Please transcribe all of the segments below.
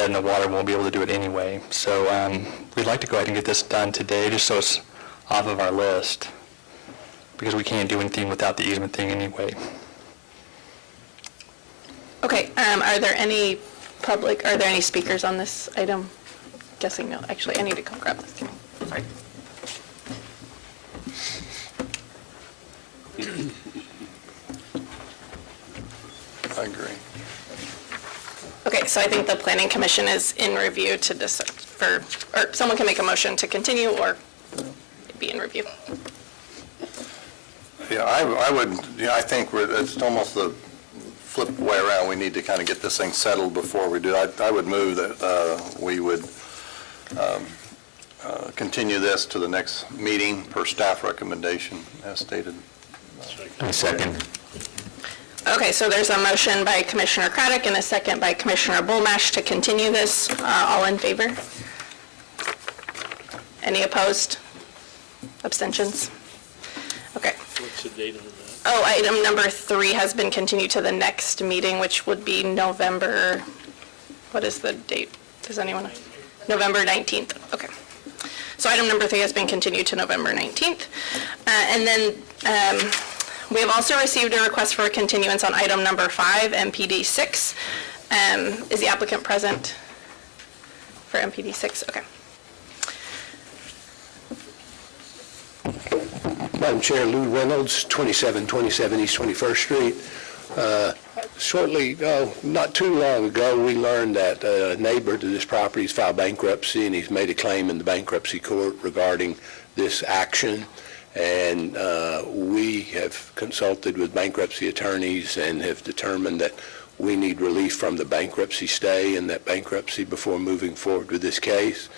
dead in the water, we won't be able to do it anyway. So we'd like to go ahead and get this done today, just so it's off of our list, because we can't do anything without the easement thing anyway. Okay, are there any speakers on this item? Guessing no. Actually, I need to come grab this. Sorry. I agree. Okay, so I think the Planning Commission is in review to decide or someone can make a motion to continue or be in review. Yeah, I would, I think it's almost the flip way around. We need to kind of get this thing settled before we do. I would move that we would continue this to the next meeting per staff recommendation as stated. I second. Okay, so there's a motion by Commissioner Craddock and a second by Commissioner Bullmash to continue this. All in favor? Any opposed? Abstentions? Okay. What's the date on that? Oh, item number 3 has been continued to the next meeting, which would be November, what is the date? Does anyone know? November 19th. Okay. So item number 3 has been continued to November 19th. And then we have also received a request for a continuance on item number 5, MPD 6. Is the applicant present for MPD 6? Okay. Madam Chair, Lou Reynolds, 2727 East 21st Street. Shortly, not too long ago, we learned that a neighbor to this property has filed bankruptcy, and he's made a claim in the bankruptcy court regarding this action. And we have consulted with bankruptcy attorneys and have determined that we need relief from the bankruptcy stay and that bankruptcy before moving forward with this case.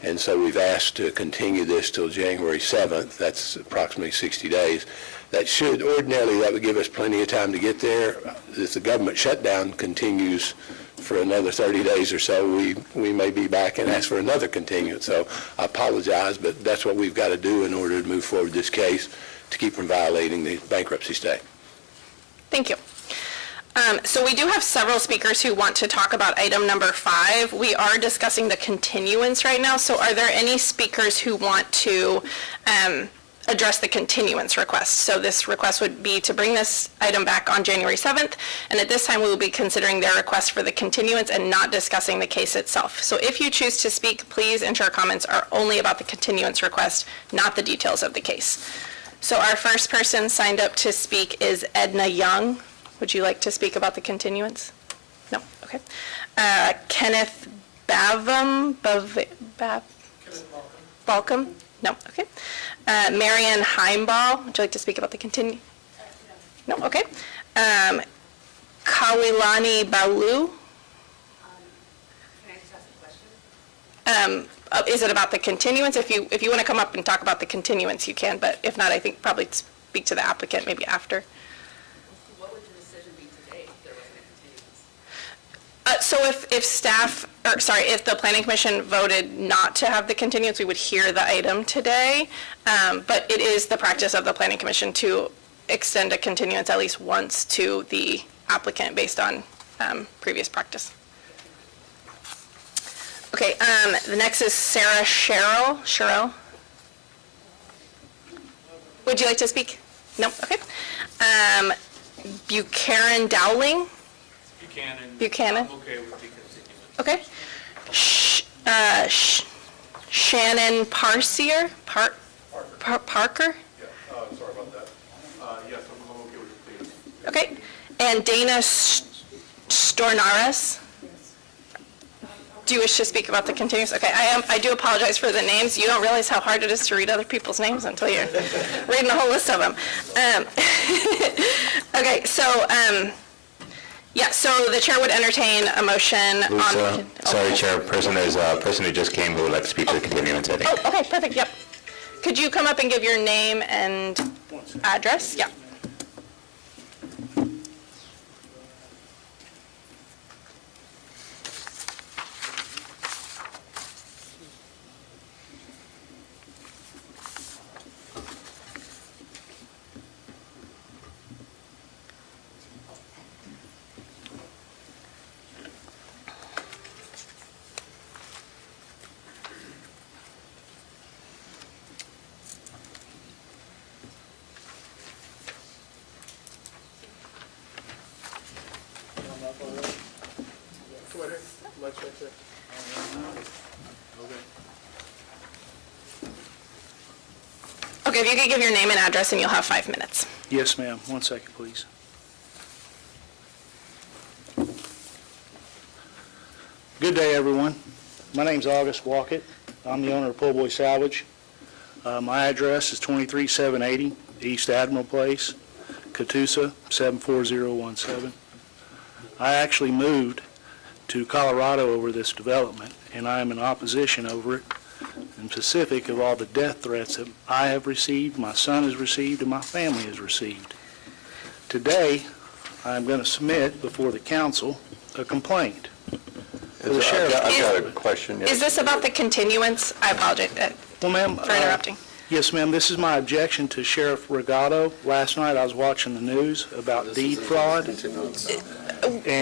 And so we've asked to continue this till January 7th. That's approximately 60 days. Ordinarily, that would give us plenty of time to get there. If the government shutdown continues for another 30 days or so, we may be back and ask for another continuance. So I apologize, but that's what we've got to do in order to move forward with this case to keep from violating the bankruptcy stay. Thank you. So we do have several speakers who want to talk about item number 5. We are discussing the continuance right now, so are there any speakers who want to address the continuance request? So this request would be to bring this item back on January 7th, and at this time we will be considering their request for the continuance and not discussing the case itself. So if you choose to speak, please ensure comments are only about the continuance request, not the details of the case. So our first person signed up to speak is Edna Young. Would you like to speak about the continuance? No? Okay. Kenneth Balcom? No? Okay. Marianne Heimball, would you like to speak about the continue? No? Okay. Kawilani Balu? Can I just ask a question? Is it about the continuance? If you want to come up and talk about the continuance, you can, but if not, I think probably speak to the applicant maybe after. So if the Planning Commission voted not to have the continuance, we would hear the item today. But it is the practice of the Planning Commission to extend a continuance at least once to the applicant based on previous practice. Okay, the next is Sarah Sherrill. Would you like to speak? No? Okay. Buchanan Dowling? Buchanan. I'm okay with the continuance. Okay. Shannon Parsier? Parker? Yeah, sorry about that. Yes, I'm okay with the Okay. And Dana Stornaras? Do you wish to speak about the continuance? Okay, I do apologize for the names. You don't realize how hard it is to read other people's names until you're reading a whole list of them. Okay, so, yeah, so the chair would entertain a motion on... Sorry, Chairperson, there's a person who just came who would like to speak to the continuance, I think. Oh, okay, perfect, yep. Could you come up and give your name and address? Yeah. Okay, if you could give your name and address, and you'll have 5 minutes. Yes, ma'am. 1 second, please. Good day, everyone. My name's August Walkett. I'm the owner of Pull Boy Salvage. My address is 23780 East Admiral Place, Catoosa, 74017. I actually moved to Colorado over this development, and I am in opposition over it, in specific of all the death threats that I have received, my son has received, and my family has received. Today, I'm going to submit before the council a complaint. For the sheriff. I've got a question. Is this about the continuance? I apologize Well, ma'am. for interrupting. Yes, ma'am. This is my objection to Sheriff Regato. Last night, I was watching the news about deed fraud, and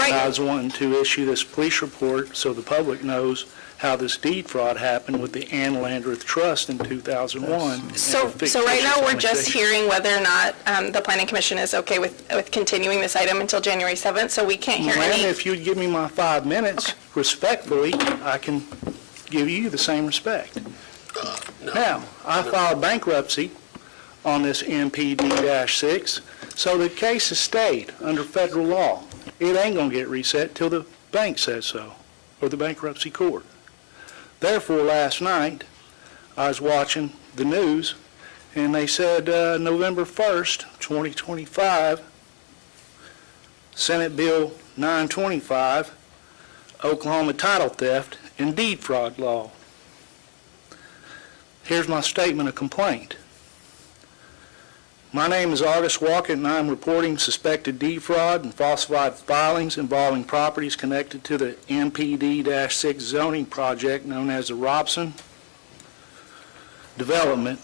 Right. I was wanting to issue this police report so the public knows how this deed fraud happened with the Ann Landreth Trust in 2001. and So fictitious right now, we're just annexation. hearing whether or not the Planning Commission is okay with continuing this item until January 7th, so we can't hear Ma'am, any. if you'd give me my 5 minutes, respectfully, I can give you the same respect. Now, I filed bankruptcy on this MPD-6, so the case has stayed under federal law. It ain't gonna get reset till the bank says so, or the bankruptcy court. Therefore, last night, I was watching the news, and they said November 1st, 2025, Senate Bill 925, Oklahoma title theft and deed fraud law. Here's my statement of complaint. My name is August Walkett, and I am reporting suspected deed fraud and falsified filings involving properties connected to the MPD-6 zoning project known as the Robson Development.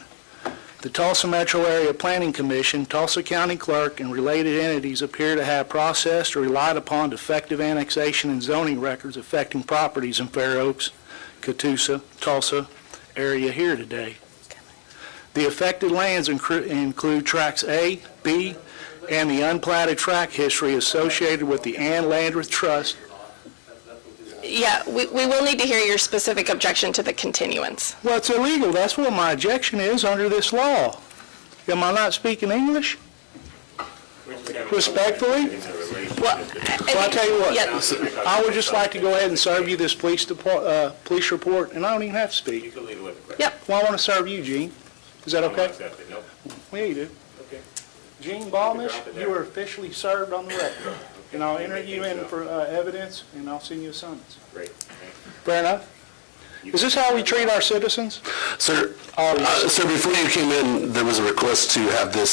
The Tulsa Metro Area Planning Commission, Tulsa County Clerk, and related entities appear to have processed or relied upon defective annexation and zoning records affecting properties in Fair Oaks, Catoosa, Tulsa area here today. The affected lands include tracts A, B, and the unplatted tract history associated with the Ann Landreth Trust. Yeah, we will need to hear your specific objection to the continuance. Well, it's illegal. That's what my objection is under this law. Am I not speaking English? Respectfully? Well, Well, I'll tell you what. Yeah. I would just like to go ahead and serve you this police report, and I don't even have to speak. Yep. Well, I want to serve you, Gene. Is that okay? Well, yeah, you do. Gene Ballmish, you are officially served on the record. And I'll enter you in for evidence, and I'll send you a summons. Great. Fair enough? Is this how we treat our citizens? Sir, sir, before you came in, there was a request to have this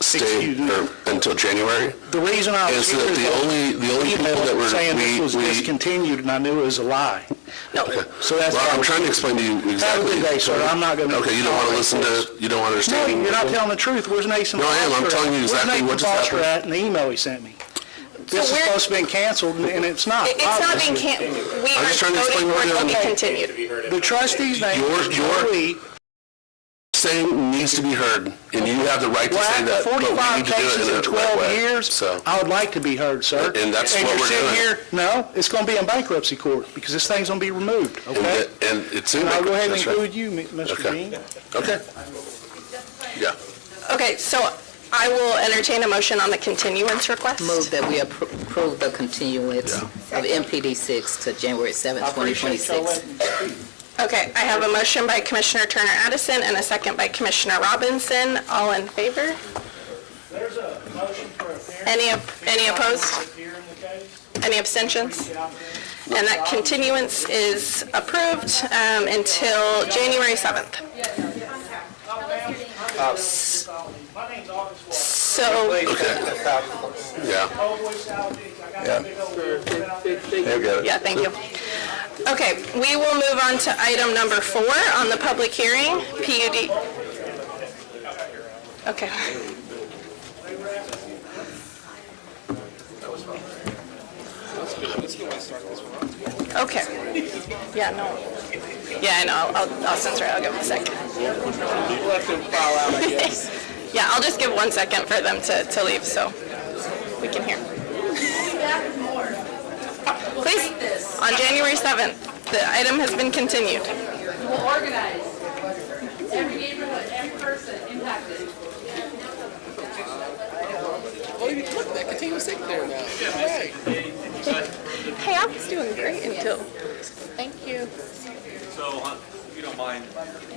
stay Excuse me. until January. The reason I was Is here that the only people that were saying this was discontinued, and I knew it was a lie. No. So that's Well, why I'm trying to explain to you Have a exactly. good day, sir. I'm not going to... Okay, you don't want to listen to, you don't want to No, understand? you're not telling the truth. Where's Nathan No, I am. I'm Foster telling at? you exactly what just Where's Nathan Foster happened. at in the email he sent me? This is we're- supposed to be canceled, and it's not. It's not being obviously. we I'm are just trying to voting explain for what it to be you're- continued. The trustee's name is Your- Joey. Saying needs to be heard, and you have the right to Well, say after that, but we 45 need to do cases it in in the right 12 way. years, So, I would like to be heard, sir. And that's what you're we're sitting doing. here, no, it's going to be in bankruptcy court, because this thing's going to be removed, okay? and it's in And I'll go ahead and that's right. include you, Mr. Okay. Dean. Okay. Yeah. Okay, so I will entertain a motion on the continuance request. Move that we approve the continuance of MPD 6 to January 7, I appreciate y'all 2026. letting me speak. Okay, I have a motion by Commissioner Turner Addison and a second by Commissioner Robinson. All in favor? There's a motion for a hearing. Any opposed? Here in the case. Any abstentions? And that continuance is approved until January 7th. My name's August So, Yeah. Yeah. They've got it. yeah, thank you. Okay, we will move on to item number 4 on the public hearing, PUD. Okay. Okay. Yeah, no. Yeah, I know. I'll censor it. I'll give them a second. Let them file out, I guess. Yeah, I'll just give 1 second for them to leave so we can hear. Please, on January 7th. The item has been continued. We'll organize every neighborhood, every person impacted. Hey, I was doing great until... Thank you. So, if you don't mind,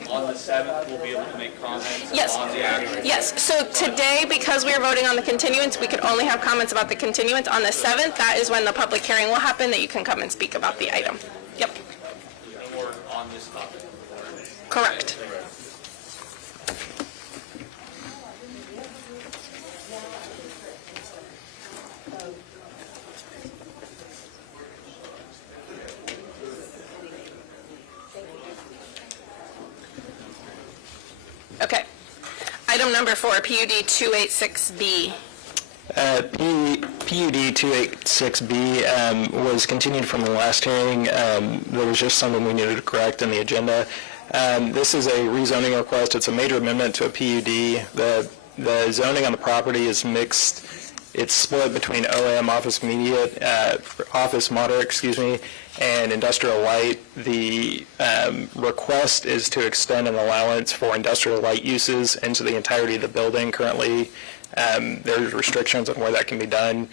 on the 7th, we'll be able to make comments Yes. on the action. Yes, so today, because we are voting on the continuance, we could only have comments about the continuance. On the 7th, that is when the public hearing will happen, that you can come and speak about the item. Yep, No more on this topic. correct. Okay. Item number 4, PUD 286B. PUD 286B was continued from the last hearing. There was just something we needed to correct in the agenda. This is a rezoning request. It's a major amendment to a PUD. The zoning on the property is mixed. It's split between OM, office moderate, and industrial light. The request is to extend an allowance for industrial light uses into the entirety of the building. Currently, there's restrictions on where that can be done.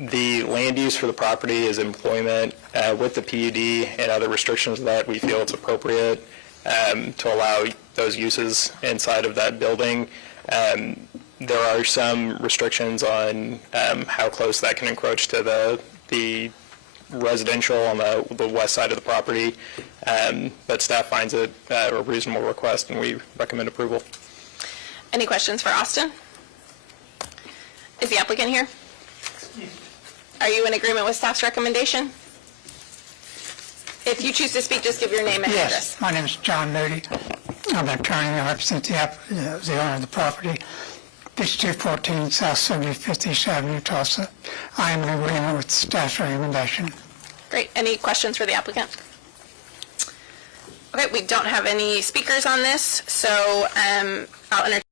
The land use for the property is employment. With the PUD and other restrictions that we feel it's appropriate to allow those uses inside of that building. There are some restrictions on how close that can encroach to the residential on the west side of the property, but staff finds it a reasonable request, and we recommend approval. Any questions for Austin? Is the applicant here? Are you in agreement with staff's recommendation? If you choose to speak, just give your name and address. Yes, my name is John Moody. I'm an attorney. I represent the owner of the property, 5214 South 75th Avenue, Tulsa. I am in agreement with staff's recommendation. Great. Any questions for the applicant? Okay, we don't have any speakers on this, so I'll entertain